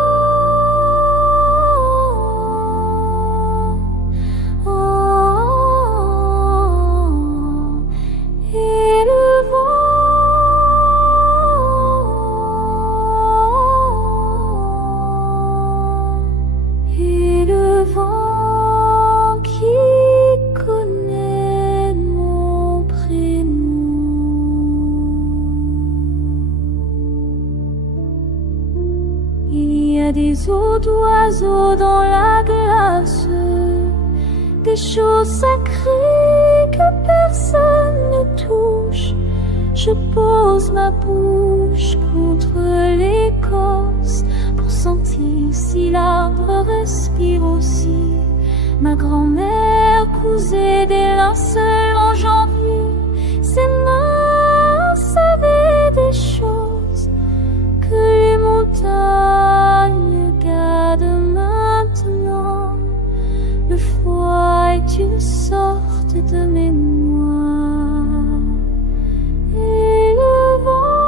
et le vent, et le vent qui connaît mon prénom. Il y a des os d'oiseaux dans la glace, des choses sacrées que personne ne touche. Je pose ma bouche contre l'écorce pour sentir si l'arbre respire aussi. Ma grand-mère cousait des linceuls en janvier. Ses mains savaient des choses que les montagnes gardent maintenant. Le froid est une sorte de mémoire. Et le vent,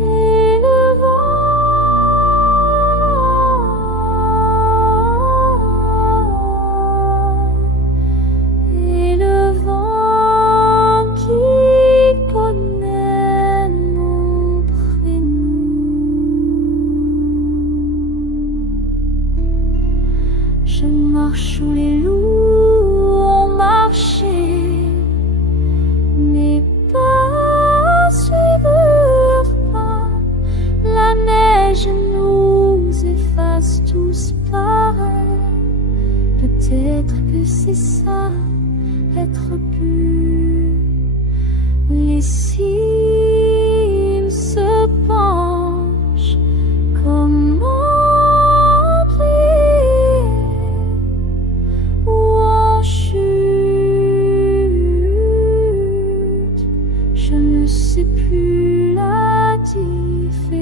et le vent, et le vent qui connaît mon prénom. Je marche où les loups ont marché, mes pas suivent leurs pas. La neige nous efface tous pareil. Peut-être que c'est ça, être pur. Les cimes se penchent comme en prière ou en chute. Je ne sais plus la différence.